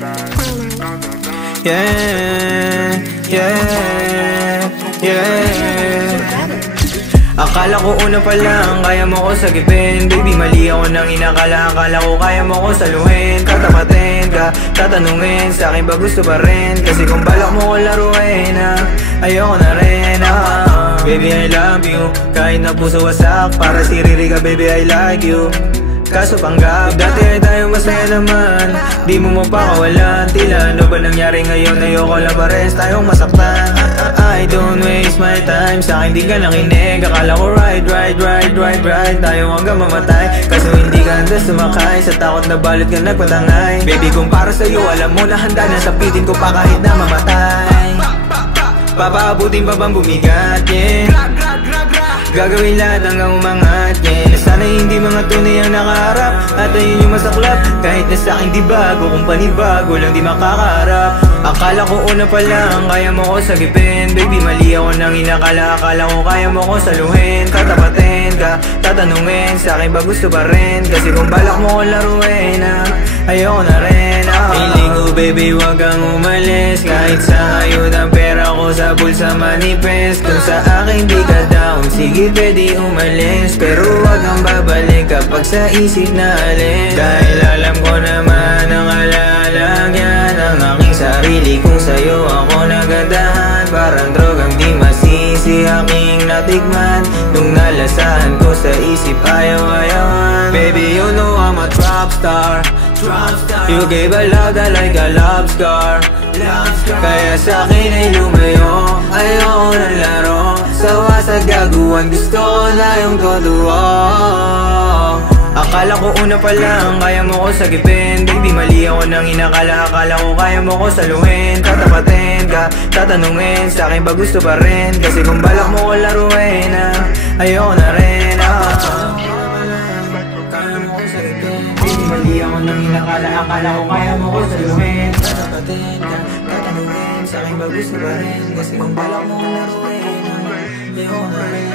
Yeah, yeah, yeah. Akala ko una pa lang kaya mo ko sagipin. Baby, mali ako nang inakala. Akala ko kaya mo ko saluhin. Tatapatin ka, tatanungin sa akin ba gusto pa rin? Kasi kung balak mo ko laruin, ayoko na rin. Baby, I love you. Kahit na puso wasak, para si Riri ka, baby, I like you. Kaso panggap, dati ay tayo masaya naman. Di mo mapakawalan, tila ano ba nangyari ngayon? Ayoko lang pares tayong masaktan. I don't waste my time, sa akin di ka nakinig. Akala ko ride tayo hanggang mamatay. Kaso hindi ka handa sumakay, sa takot na balot ka nagpatangay. Baby, kung para sa'yo, alam mo na handa na sapitin ko pa kahit na mamatay. Papaabutin pa bang bumigat, yeah. Gagawin lahat hanggang umangat, yeah. Sana hindi mga tunay ang nakaharap, at ayun yung masaklap. Kahit na sa'kin di bago, kung panibago lang di makakarap. Akala ko una pa lang kaya mo ko sagipin. Baby, mali ako nang inakala. Akala ko kaya mo ko saluhin. Tatapatin ka, tatanungin sa akin ba gusto pa rin? Kasi kung balak mo ko laruin, ayoko na rin. Feeling ko baby wag kang umalis. Kahit sa ngayon ang pera ko sa bulsa manifest. Kung sa akin di ka down, sige pwede umalis. Pero wag kang babalik kapag sa isip na alin. Dahil alam ko naman ang alalagyan ang aking sarili. Kung sa'yo ako nagadahan, parang drogang di masisi aking natikman. Nung nalasahan ko sa isip ayaw-ayawan. Baby, you know I'm a trap star. You gave a love that like a love scar. Kaya sa'kin ay lumayo, ayoko ng laro. Sawa sa gaguan, gusto ko na yung totoo. Akala ko una pa lang kaya mo ko sagipin. Baby, mali ako nang inakala. Akala ko kaya mo ko saluhin. Tatapatin ka, tatanungin sa akin ba gusto pa rin? Kasi kung balak mo ko laruin, ayoko na rin. Baby, mali ako nang inakala. Akala ko kaya mo ko saluhin. Tatapatin ka, tatanungin sa akin ba gusto pa rin? Kasi kung balak mo ko laruin, ayoko na rin.